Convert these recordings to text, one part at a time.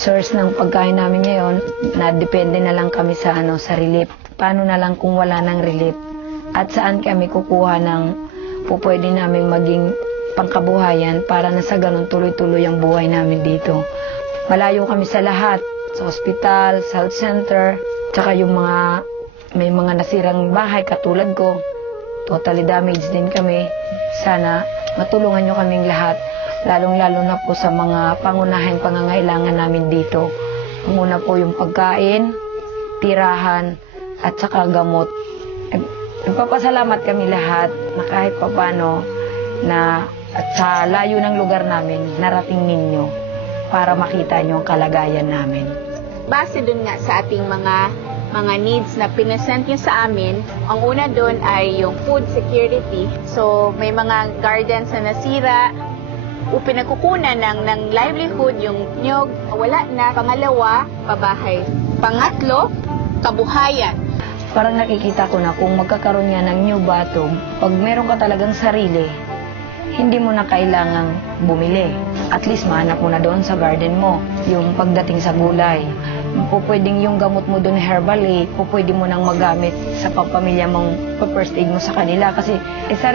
source ng pagkain namin ngayon, na depende na lang kami sa sa Relief. Paano na lang kung wala ng Relief? At saan kami kukuha ng pupwede namin maging pangkabuhayan para na sa ganun tuloy-tuloy ang buhay namin dito. Malayo kami sa lahat, sa hospital, sa health center, tsaka yung may mga nasirang bahay katulad ko. Totally damaged din kami. Sana matulungan nyo kaming lahat, lalong-lalo na po sa mga pangunahing pangangailangan namin dito. Ang una po yung pagkain, tirahan, at saka gamot. Nagpapasalamat kami lahat na kahit papano na at sa layo ng lugar namin, narating ninyo para makita nyo ang kalagayan namin. Base dun nga sa ating mga needs na pinasent nyo sa amin, ang una dun ay yung food security. So, may mga gardens na nasira, o pinagkukunan ng livelihood, yung nyog, wala na. Pangalawa, pabahay. Pangatlo, kabuhayan. Parang nakikita ko na kung magkakaroon yan ng new Batug, pag meron ka talagang sarili, hindi mo na kailangang bumili. At least mahanap mo na doon sa garden mo. Yung pagdating sa gulay, pwedeng yung gamot mo doon herbal pwede mo nang magamit sa pamilya mong first aid mo sa kanila. Kasi isa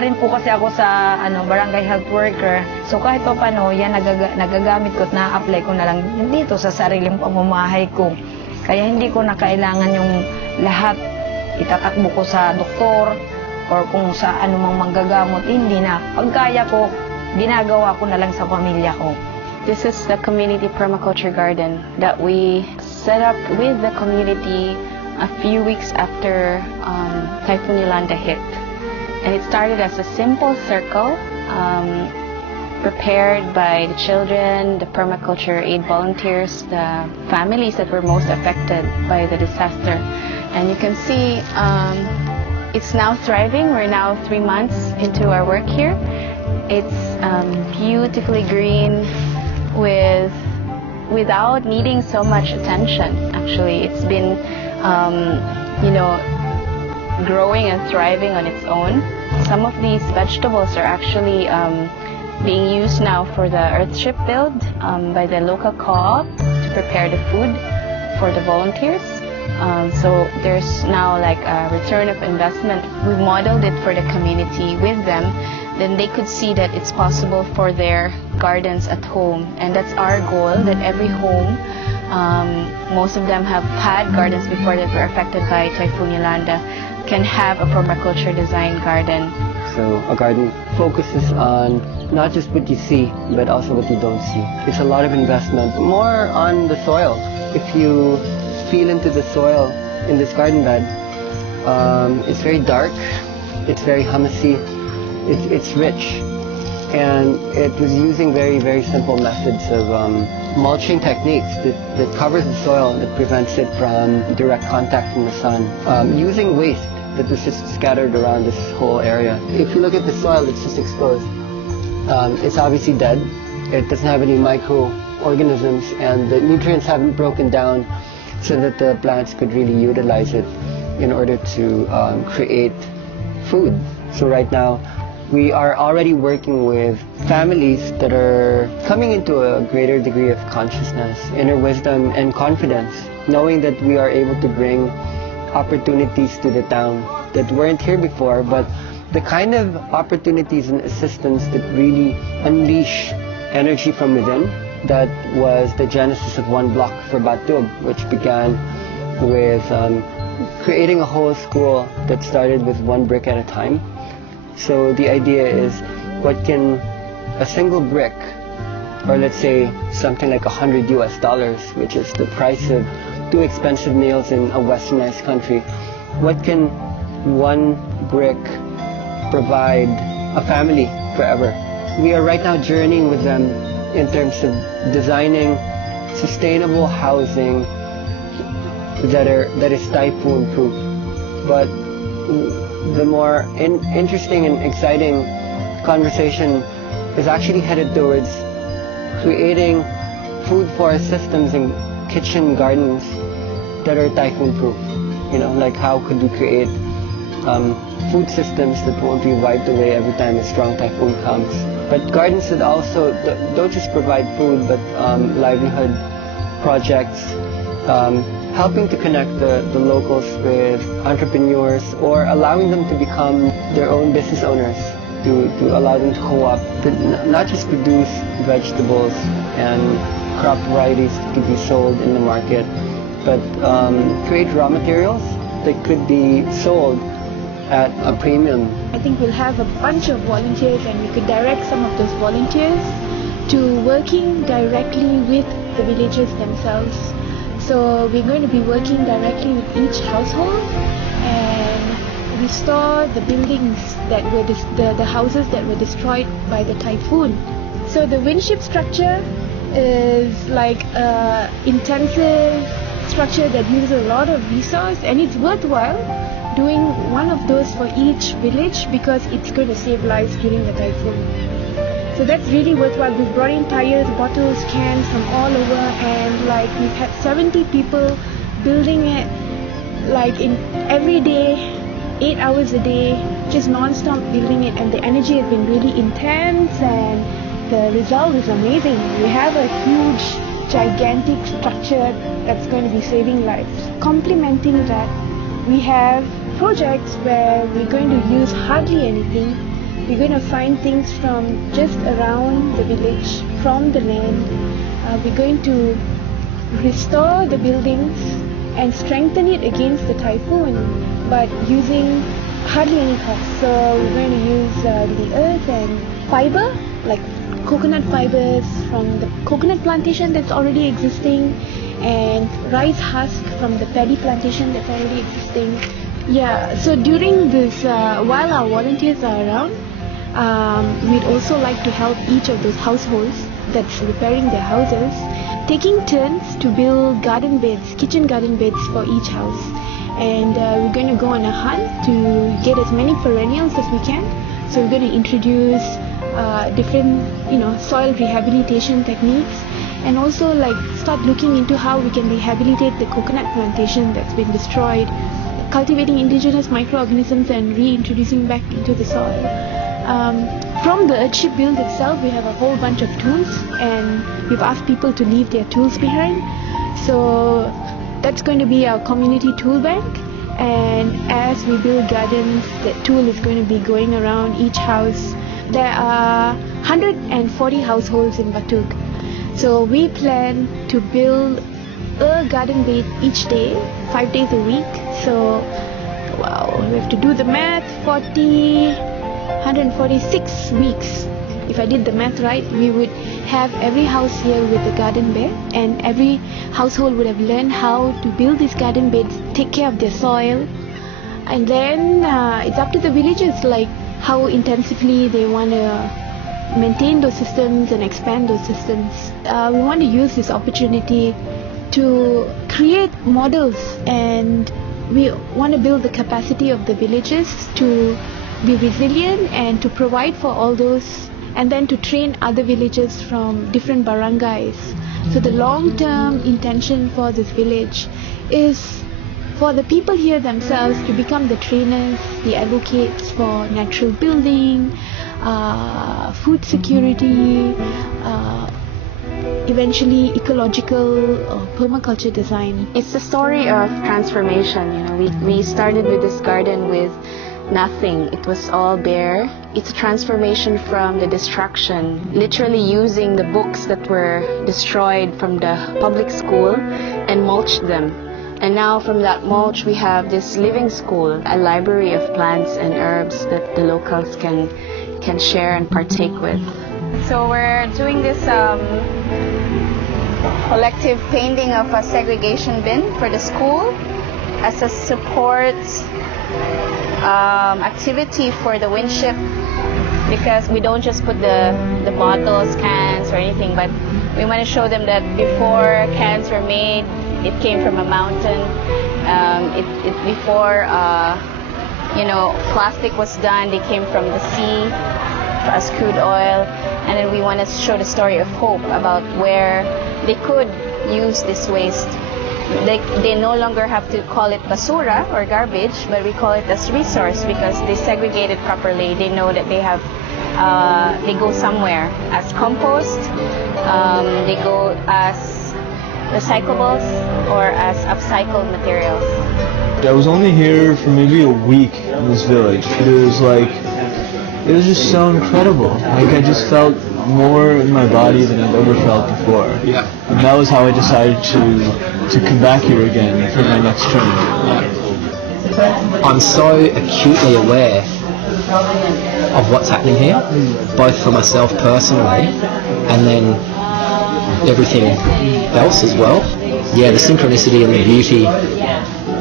rin po kasi ako sa barangay health worker. So kahit pa paano, yan nagagamit ko at na-apply ko na lang dito sa sariling pamamahay ko. Kaya hindi ko na kailangan yung lahat itatakbo ko sa doktor or kung sa anumang manggagamot. Hindi na. Pagkaya ko, ginagawa ko na lang sa pamilya ko. This is the community permaculture garden that we set up with the community a few weeks after Typhoon Yolanda hit. And it started as a simple circle prepared by the children, the Permaculture Aid volunteers, the families that were most affected by the disaster. And you can see it's now thriving. We're now 3 months into our work here. It's beautifully green without needing so much attention. Actually, it's been growing and thriving on its own. Some of these vegetables are actually being used now for the Earthship build by the local co-op to prepare the food for the volunteers. So there's now like a return of investment. We modeled it for the community with them. Then they could see that it's possible for their gardens at home. And that's our goal, that every home, most of them have had gardens before that were affected by Typhoon Yolanda, can have a permaculture design garden. So a garden focuses on not just what you see, but also what you don't see. It's a lot of investment, more on the soil. If you feel into the soil in this garden bed, it's very dark, it's very humusy, it's rich, and it was using very, very simple methods of mulching techniques that covers the soil, that prevents it from direct contact from the sun, using waste that was just scattered around this whole area. If you look at the soil, it's just exposed. It's obviously dead. It doesn't have any microorganisms, and the nutrients haven't broken down so that the plants could really utilize it in order to create food. So right now, we are already working with families that are coming into a greater degree of consciousness, inner wisdom, and confidence, knowing that we are able to bring opportunities to the town that weren't here before, but the kind of opportunities and assistance that really unleash energy from within. That was the genesis of One Block for Batug, which began with creating a whole school that started with 1 brick at a time. So the idea is, what can a single brick, or let's say something like $100 US, which is the price of 2 expensive meals in a westernized country, what can 1 brick provide a family forever? We are right now journeying with them in terms of designing sustainable housing that is typhoon proof. But the more interesting and exciting conversation is actually headed towards creating food forest systems and kitchen gardens that are typhoon proof. Like how could we create food systems that won't be wiped away every time a strong typhoon comes. But gardens that also don't just provide food, but livelihood projects, helping to connect the locals with entrepreneurs or allowing them to become their own business owners, to allow them to co-op, not just produce vegetables and crop varieties to be sold in the market, but create raw materials that could be sold at a premium. I think we'll have a bunch of volunteers, and we could direct some of those volunteers to working directly with the villagers themselves. So we're going to be working directly with each household and restore the buildings that were the houses that were destroyed by the typhoon. So the windship structure is like an intensive structure that uses a lot of resource, and it's worthwhile doing one of those for each village because it's going to save lives during the typhoon. So that's really worthwhile. We've brought in tires, bottles, cans from all over, and like we've had 70 people building it like in every day, 8 hours a day, just non-stop building it, and the energy has been really intense and the result is amazing. We have a huge, gigantic structure that's going to be saving lives. Complementing that, we have projects where we're going to use hardly anything. We're going to find things from just around the village, from the land. We're going to restore the buildings and strengthen it against the typhoon, but using hardly any cost. So we're going to use the earth and fiber, like coconut fibers from the coconut plantation that's already existing, and rice husk from the paddy plantation that's already existing. Yeah, so during this, while our volunteers are around, we'd also like to help each of those households that's repairing their houses, taking turns to build garden beds, kitchen garden beds for each house. And we're going to go on a hunt to get as many perennials as we can. So we're going to introduce different, soil rehabilitation techniques, and also like start looking into how we can rehabilitate the coconut plantation that's been destroyed, cultivating indigenous microorganisms and reintroducing back into the soil. From the Earthship build itself, we have a whole bunch of tools, and we've asked people to leave their tools behind. So that's going to be our community tool bank, and as we build gardens, the tool is going to be going around each house. There are 140 households in Batug. So we plan to build a garden bed each day, 5 days a week. So, wow, we have to do the math, 146 weeks. If I did the math right, we would have every house here with a garden bed, and every household would have learned how to build these garden beds, take care of their soil, and then it's up to the villagers, like how intensively they want to maintain those systems and expand those systems. We want to use this opportunity to create models, and we want to build the capacity of the villages to be resilient and to provide for all those, and then to train other villages from different barangays. So the long-term intention for this village is for the people here themselves to become the trainers, the advocates for natural building, food security, eventually ecological or permaculture design. It's a story of transformation. We started with this garden with nothing. It was all bare. It's a transformation from the destruction, literally using the books that were destroyed from the public school and mulched them. And now from that mulch we have this living school, a library of plants and herbs that the locals can share and partake with. So we're doing this collective painting of a segregation bin for the school as a support activity for the windship, because we don't just put the bottles, cans or anything, but we want to show them that before cans were made, it came from a mountain. Before plastic was done, they came from the sea as crude oil. And then we want to show the story of hope about where they could use this waste. They no longer have to call it basura or garbage, but we call it as resource because they segregate it properly. They know that they go somewhere as compost. They go as recyclables or as upcycled materials. I was only here for maybe a week in this village, but it was just so incredible. Like, I just felt more in my body than I've ever felt before. Yeah. And that was how I decided to come back here again for my next training. I'm so acutely aware of what's happening here, both for myself personally and then everything else as well. Yeah, the synchronicity and the beauty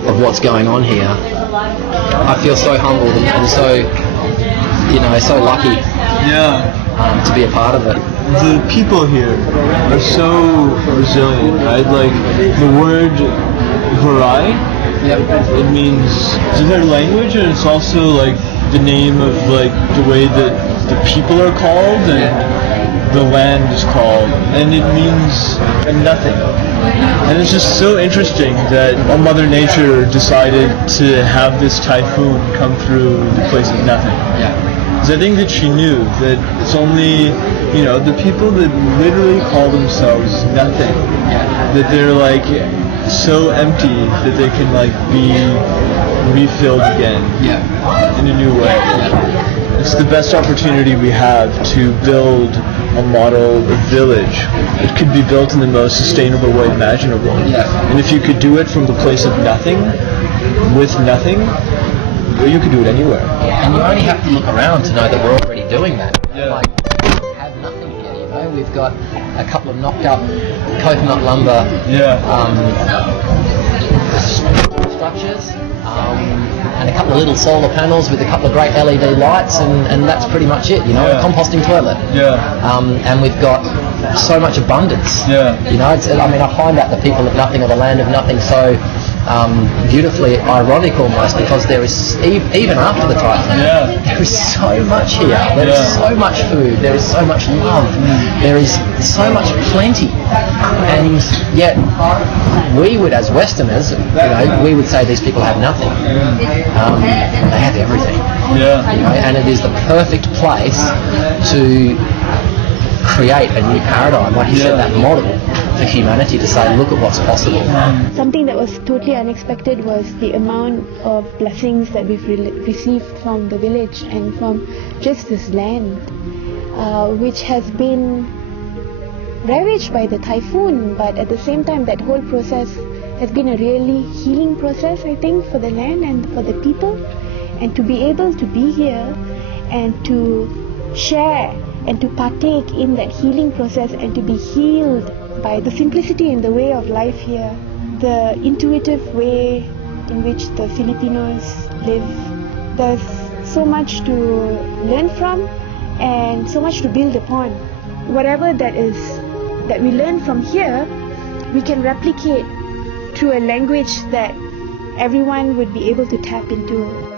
of what's going on here. I feel so humbled and so, so lucky to be a part of it. The people here are so resilient, right? Like, the word Varai, it means, it's their language, and it's also like the name of like the way that the people are called and the land is called, and it means nothing. And it's just so interesting that Mother Nature decided to have this typhoon come through the place of nothing. Because I think that she knew that it's only, the people that literally call themselves nothing, that they're like so empty that they can like be refilled again in a new way. It's the best opportunity we have to build a model village. It could be built in the most sustainable way imaginable. And if you could do it from the place of nothing, with nothing, well, you could do it anywhere. And you only have to look around to know that we're already doing that. Like, we have nothing here, We've got a couple of knocked up coconut lumber structures, and a couple of little solar panels with a couple of great LED lights, and that's pretty much it, a composting toilet. And we've got so much abundance. I find that the people of nothing, or the land of nothing, so beautifully ironic almost, because there is, even after the typhoon, there is so much here. There is so much food, there is so much love, there is so much plenty, and yet we would, as Westerners, we would say these people have nothing. They have everything. And it is the perfect place to create a new paradigm, like you said, that model for humanity, to say, look at what's possible. Something that was totally unexpected was the amount of blessings that we've received from the village and from just this land, which has been ravaged by the typhoon, but at the same time that whole process has been a really healing process, I think, for the land and for the people. And to be able to be here and to share and to partake in that healing process and to be healed by the simplicity in the way of life here, the intuitive way in which the Filipinos live. There's so much to learn from and so much to build upon. Whatever that is that we learn from here, we can replicate through a language that everyone would be able to tap into.